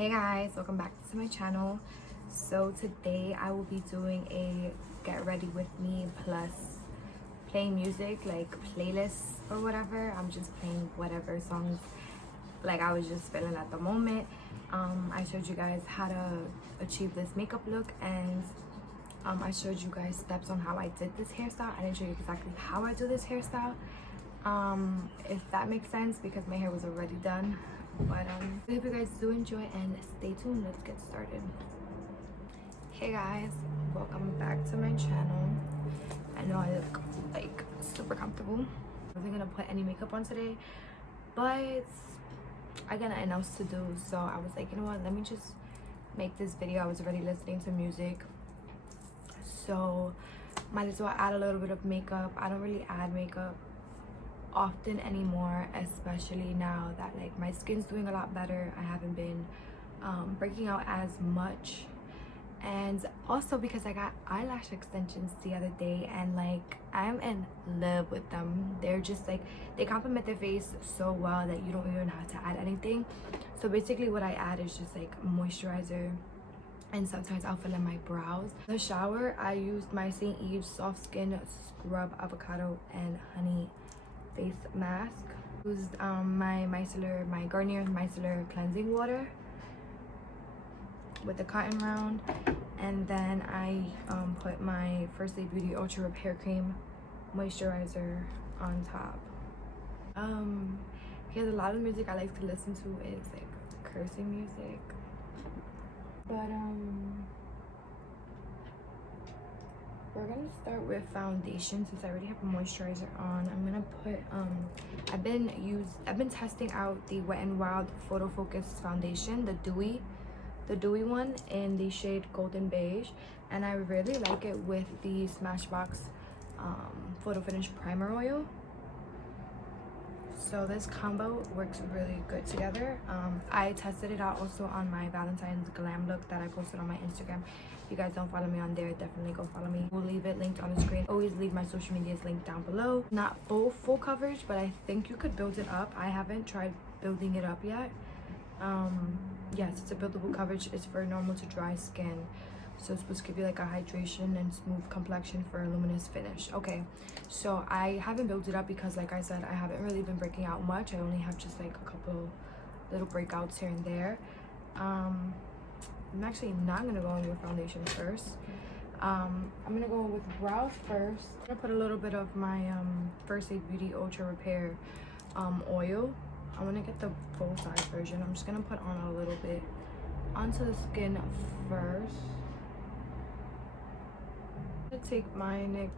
Hey guys, welcome back to my channel. So today I will be doing a get ready with me plus playing music, like playlists or whatever. I'm just playing whatever songs like I was just feeling at the moment. I showed you guys how to achieve this makeup look, and I showed you guys steps on how I did this hairstyle. I didn't show you exactly how I do this hairstyle, if that makes sense, because my hair was already done. But I hope you guys do enjoy and stay tuned. Let's get started. Hey guys, welcome back to my channel. I know I look like super comfortable. I wasn't gonna put any makeup on today, but I got nothing else to do, so I was like, you know what, let me just make this video. I was already listening to music, so might as well add a little bit of makeup. I don't really add makeup often anymore, especially now that like my skin's doing a lot better. I haven't been breaking out as much, and also because I got eyelash extensions the other day, and like I'm in love with them. They're just like, they complement the face so well that you don't even have to add anything. So basically what I add is just like moisturizer, and sometimes I'll fill in my brows. In the shower I used my St. Ives Soft Skin Scrub Avocado and Honey face mask. Used my Garnier micellar cleansing water with the cotton round, and then I put my Firstaidbeauty Ultra Repair Cream moisturizer on top. Because a lot of music I like to listen to is like cursing music, but we're gonna start with foundation. Since I already have a moisturizer on, I'm gonna put I've been testing out the Wet n Wild Photofocus foundation, the dewy one in the shade Golden Beige, and I really like it with the Smashbox photo finish primer oil. So this combo works really good together. I tested it out also on my Valentine's glam look that I posted on my Instagram. If you guys don't follow me on there, definitely go follow me. We'll leave it linked on the screen. Always leave my social medias linked down below. Not full coverage, but I think you could build it up. I haven't tried building it up yet. Yes, it's a buildable coverage. It's for normal to dry skin, so it's supposed to give you like a hydration and smooth complexion for a luminous finish. Okay, so I haven't built it up because, like I said, I haven't really been breaking out much. I only have just like a couple little breakouts here and there. I'm actually not gonna go in with foundation first. I'm gonna go with brows first. I'm gonna put a little bit of my Firstaidbeauty Ultra Repair oil. I want to get the full size version. I'm just gonna put on a little bit onto the skin first. I'm gonna take my NYX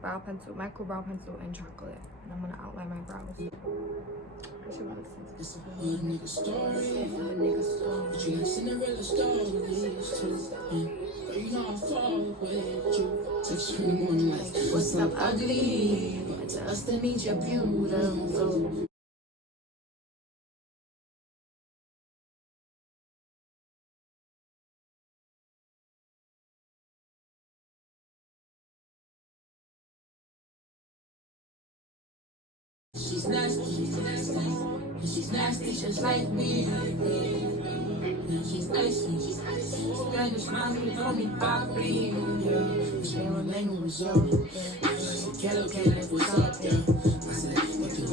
brow pencil, micro brow pencil in chocolate, and I'm gonna outline my brows. I should want to see. It's a hood nigga story. But you ain't Cinderella stories too. You know I fall with you. Text you in the morning like, what's up, ugly? To us that means you're beautiful. She's nasty, and she's nasty just like me. And she's icy, Spanish mommy call me Papi. Yeah, she ain't name was up. Kello came like, what's up, yeah?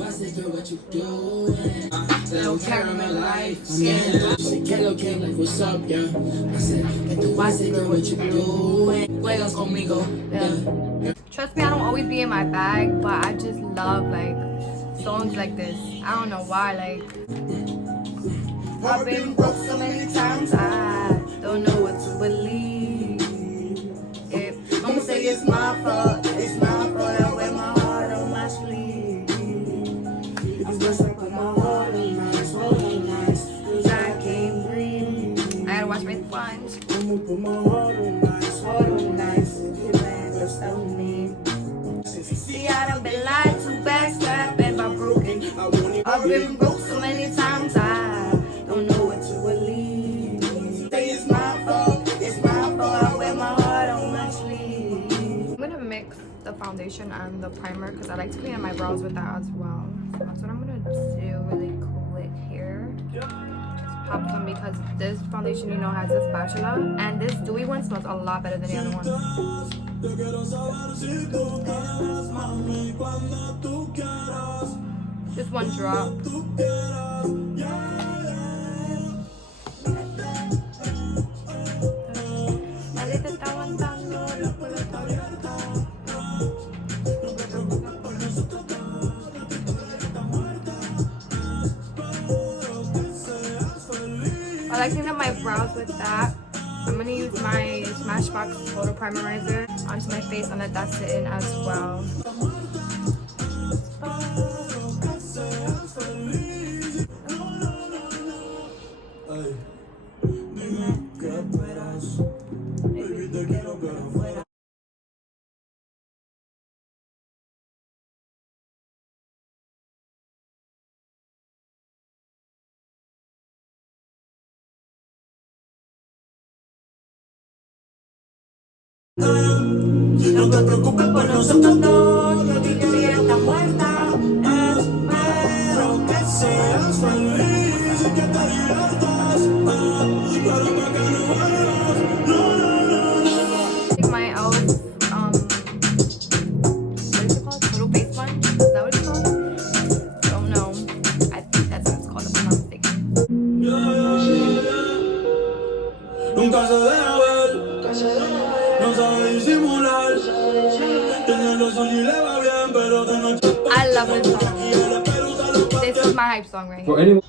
I said, girl, what you doing? Little caramel light skin. She said, Kello came like, what's up, yeah? I said, girl, what you doing? Juegas conmigo, yeah. Trust me, I don't always be in my bag, but I just love like songs like this. I don't know why. Like, I've been broke so many times, I don't know what to believe. If I'ma say it's my fault, I wear my heart on my sleeve. I'm just like put my heart on nice, cause I can't breathe. I gotta wash my sponge. I'ma put my heart on nice, just tell me. See, I done been lied to, backstabbed, and by broken. I've been broke so many times, I don't know what to believe. Say it's my fault, I wear my heart on my sleeve. I'm gonna mix the foundation and the primer because I like to clean my brows with that as well. So that's what I'm gonna do, really cool it here. top some because this foundation, you know, has a spatula, and this dewy one smells a lot better than the other one. Just one drop. I like cleaning up my brows with that. I'm gonna use my Smashbox photo primerizer onto my face and let that sit in as well. No te preocupes por nosotros dos, que tu teoría está muerta. Espero que seas feliz y que te diviertas. Pero para que no vuelvas, no, no, no. Take my Elf, what is it called? Little face sponge? Is that what it's called? Don't know. I think that's what it's called if I'm not mistaken. Nunca se deja ver, no sabe disimular. Tiene lo suyo y le va bien, pero de noche. I love this song. This is my hype song right here. For anyone.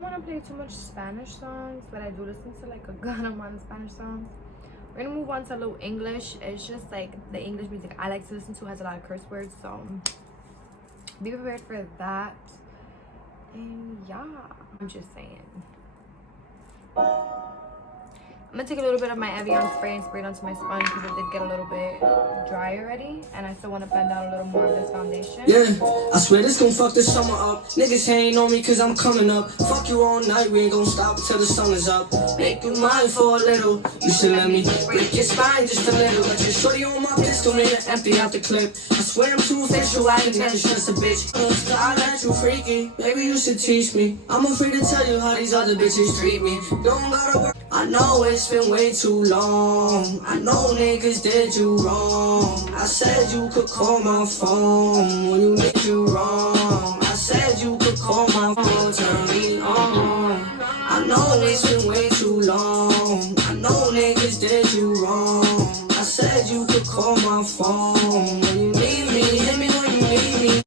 I don't want to play too much Spanish songs, but I do listen to like a good amount of Spanish songs. We're gonna move on to a little English. It's just like the English music I like to listen to has a lot of curse words, so be prepared for that. And yeah, I'm just saying. I'm gonna take a little bit of my evianspray and spray it onto my sponge because it did get a little bit dry already, and I still want to blend out a little more of this foundation. Yeah, I swear this gon' fuck the summer up. Niggas hating on me cause I'm coming up. Fuck you all night, we ain't gon' stop until the sun is up. Make you mine for a little. You should let me break your spine just a little. Got your shorty on my pistol, made her empty out the clip. I swear I'm too official, I ain't never just a bitch. God, that you freaky, maybe you should teach me. I'm afraid to tell you how these other bitches treat me. Don't gotta work. I know it's been way too long. I know niggas did you wrong. I said you could call my phone when you did you wrong. I said you could call my phone, turn me on. I know it's been way too long. I know niggas did you wrong. I said you could call my phone when you need me. Hit me when you need me.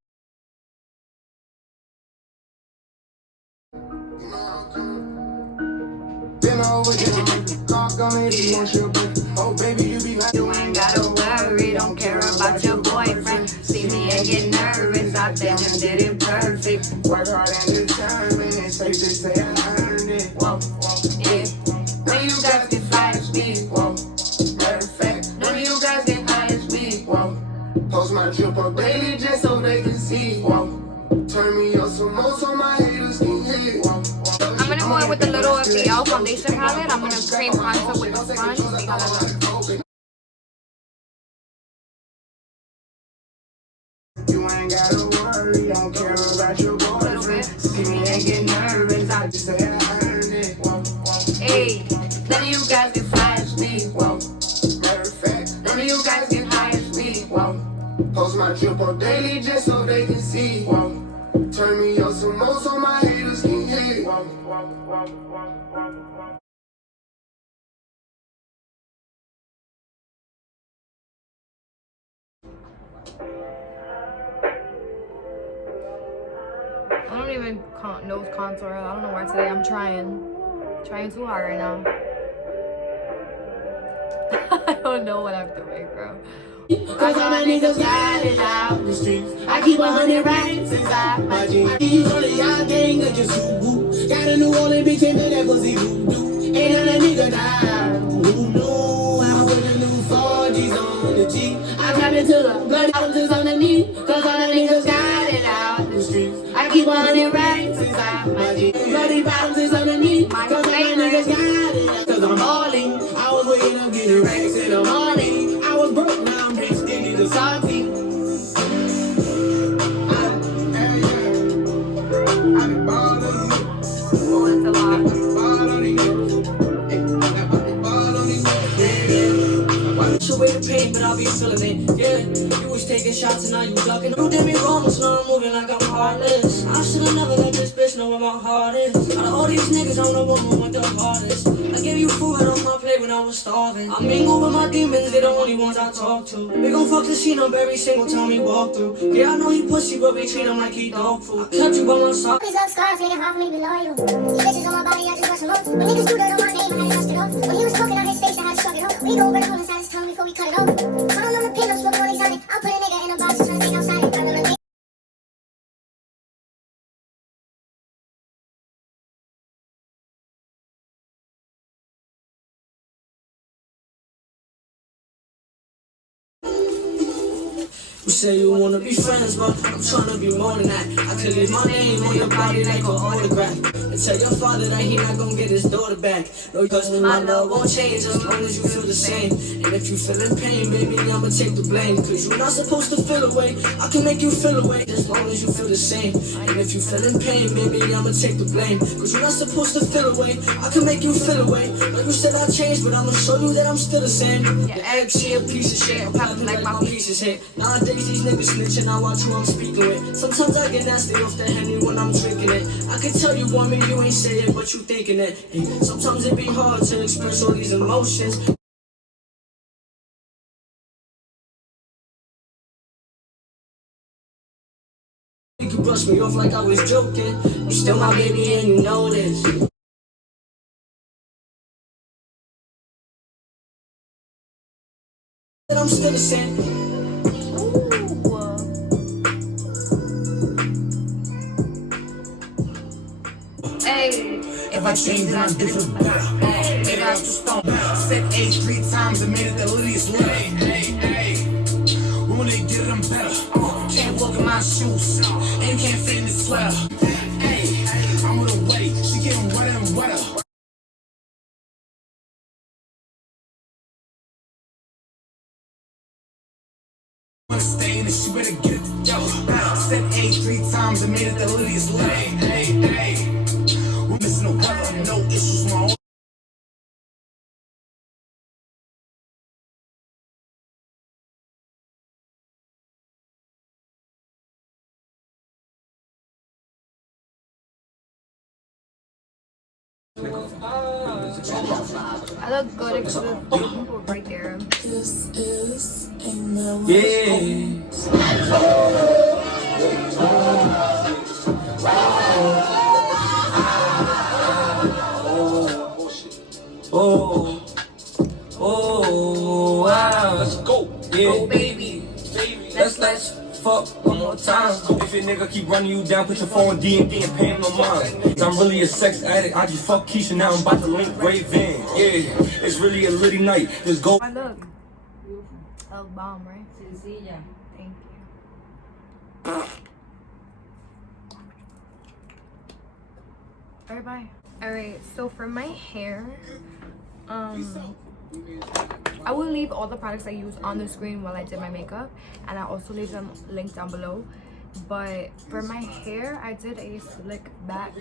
Oh baby, you be like You ain't gotta worry, don't care about your boyfriend. See me and get nervous, I think you did it perfect. work hard and determined. It's safe to say I earned it. Whoa, yeah. None of you guys can fly as me. Whoa, matter of fact, None of you guys can high as me. whoa. Post my drip up daily just so they can see. Whoa, turn me up some more so my haters can hear. Whoa. I'm gonna go in with a little of the Elf foundation palette. I'm gonna cream contour with the sponge. See how that looks. You ain't gotta worry, don't care about your boyfriend. See me and get nervous, I just say I earned it. Whoa, whoa. Hey, none of you guys can fly as me. Whoa, matter of fact, None of you guys can high as me. whoa. Post my drip up daily just so they can see. Whoa, turn me up some more so my haters can hear. Whoa, whoa, whoa, whoa, whoa, whoa. even nose contour. I don't know why today I'm trying too hard right now. I don't know what I'm doing, bro. Cause all my niggas got it out the streets. I keep 100 racks inside my jeans. You only y'all gang of just woo. Got a New Orleans bitch and that pussy voodoo. Ain't none of nigga die. Who knew? I put the new 4Gs on the G. I tap into the bloody bottoms on the knee. Cause all the niggas got it out the streets. I keep 100 racks inside my jeans. Bloody bottoms is on the knee. Cause all the niggas got it out. Cause I'm balling. I was waking up getting racks in the morning. I was broke, now I'm rich, skinny to salty. Oh, it's a lot. Away the pain, but I'll be feeling it. Yeah, you was taking shots and now you ducking. You did me wrong, so now I'm moving like I'm heartless. I should've never let this bitch know where my heart is. Out of all these niggas, I'm the one with the hardest. I gave you food right off my plate when I was starving. I mingle with my demons, they're the only ones I talk to. We gon' fuck the scene up every single time we walk through. Yeah, I know he pussy, but we treat him like he dog food. I kept you by my side. Please love scars, nigga, half me be loyal. These bitches on my body, I just brush them off. When niggas do dirt on my name, I had to dust it off. When he was talking out his face, I had to shrug it off. We gon' burn a hole inside his tongue before we cut it off. I don't know the pin, I'm smoking on exotic. I'll put a nigga in a box, trying to think outside it. I know the thing. You say you wanna be friends, but I'm tryna be more than that. I could leave my name on your body like an autograph. And tell your father that he not gonna get his daughter back. No, because my love won't change as long as you feel the same. And if you feel in pain, baby, I'ma take the blame. Cause you're not supposed to feel away. I can make you feel away as long as you feel the same. And if you feel in pain, baby, I'ma take the blame. Cause you're not supposed to feel away. I can make you feel away. Like you said I changed, but I'ma show you that I'm still the same. Your ex, she a piece of shit. I'm popping like my pieces hit. Nowadays, these niggas snitching, I watch who I'm speaking with. Sometimes I get nasty off the Henny when I'm drinking it. I can tell you want me, you ain't say it, but you thinking it. Hey, sometimes it be hard to express all these emotions. You can brush me off like I was joking. You still my baby and you know this. That I'm still the same. Hey, if I change, then I did it better. Maybe I just don't. Set age 3 times and made it the littlest little. Hey. When they get it, I'm better. Can't walk in my shoes, and you can't fit in this sweater. Hey, I'm with a wetty, she getting wetter and wetter. Wanna stay in it, she better get it together. Set age 3 times and made it the littlest little. Hey. We're missing the weather, no issues, my own. I look good because the people right there. This is a wow. Let's go. Yeah. Oh, baby. Let's fuck one more time. If your nigga keep running you down, put your phone D&D and pay him no mind. I'm really a sex addict. I just fuck Keisha, now I'm about to link Raven. Yeah, it's really a litty night. Just go. I look. Oh, bomb, right? Thank you. Alright, bye. Alright, so for my hair, I will leave all the products I use on the screen while I did my makeup, and I also leave them linked down below. But for my hair, I did a slick back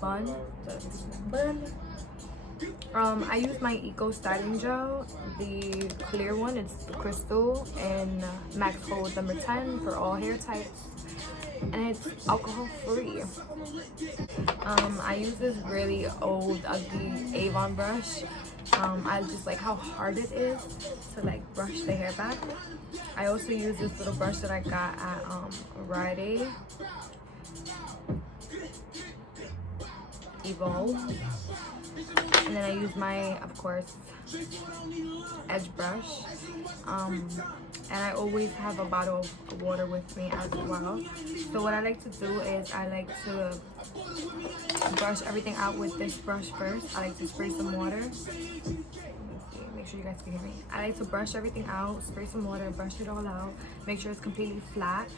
bun. I used my Eco Styling Gel, the clear one. It's the crystal and Max Hold number 10 for all hair types, and it's alcohol free. I use this really old ugly Avon brush. I just like how hard it is to like brush the hair back. I also use this little brush that I got at Rite Aid. evolve. And then I use my, of course, edge brush. And I always have a bottle of water with me as well. So what I like to do is I like to brush everything out with this brush first. I like to spray some water. Make sure you guys can hear me. I like to brush everything out, spray some water, brush it all out, make sure it's completely flat.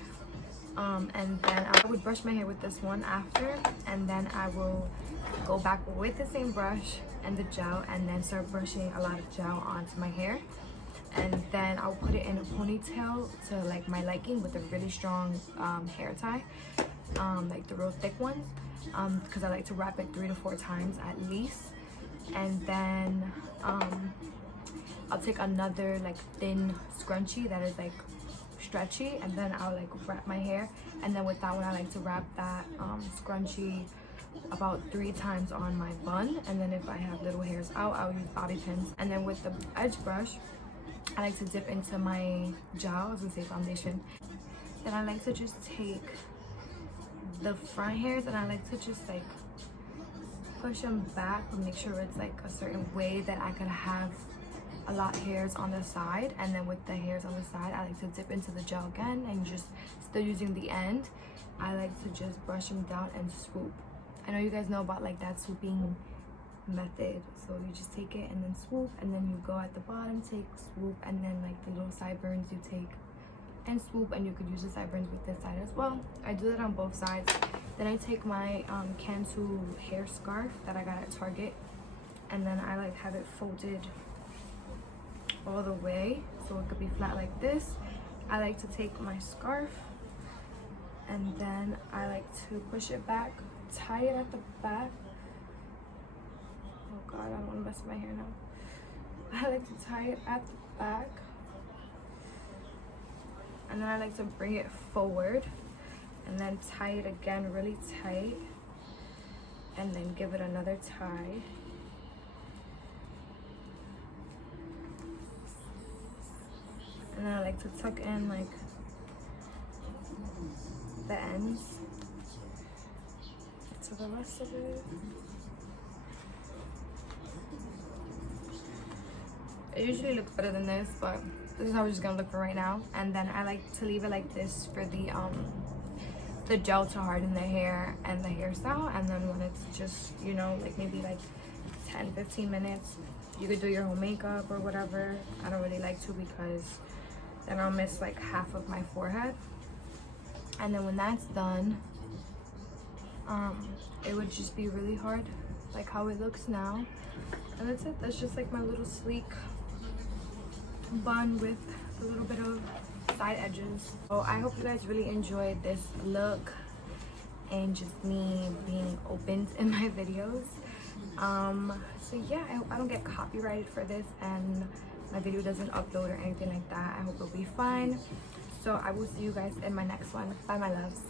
And then I would brush my hair with this one after, and then I will go back with the same brush and the gel, and then start brushing a lot of gel onto my hair. And then I'll put it in a ponytail to like my liking with a really strong hair tie, like the real thick ones, because I like to wrap it 3 to 4 times at least. And then I'll take another like thin scrunchie that is like stretchy, and then I'll like wrap my hair. And then with that one I like to wrap that scrunchie about 3 times on my bun, and then if I have little hairs out, I'll use bobby pins. And then with the edge brush I like to dip into my gel, I was gonna say foundation. Then I like to just take the front hairs and I like to just like push them back and make sure it's like a certain way that I could have a lot of hairs on the side. And then with the hairs on the side I like to dip into the gel again, and just still using the end I like to just brush them down and swoop. I know you guys know about like that swooping method, so you just take it and then swoop, and then you go at the bottom, take, swoop, and then like the little sideburns you take and swoop, and you could use the sideburns with this side as well. I do that on both sides. Then I take my Cantu hair scarf that I got at Target, and then I like have it folded all the way so it could be flat like this. I like to take my scarf and then I like to push it back, tie it at the back. Oh god, I don't want to mess with my hair now. I like to tie it at the back, and then I like to bring it forward and then tie it again really tight, and then give it another tie. And then I like to tuck in like the ends to the rest of it. It usually looks better than this, but this is how it's just gonna look for right now. And then I like to leave it like this for the gel to harden the hair and the hairstyle. And then when it's just, you know, like maybe like 10-15 minutes, you could do your whole makeup or whatever. I don't really like to, because then I'll miss like half of my forehead. And then when that's done, it would just be really hard like how it looks now. And that's it. That's just like my little sleek bun with a little bit of side edges. So I hope you guys really enjoyed this look and just me being open in my videos. So yeah, I hope I don't get copyrighted for this and my video doesn't upload or anything like that. I hope it'll be fine. So I will see you guys in my next one. Bye my loves.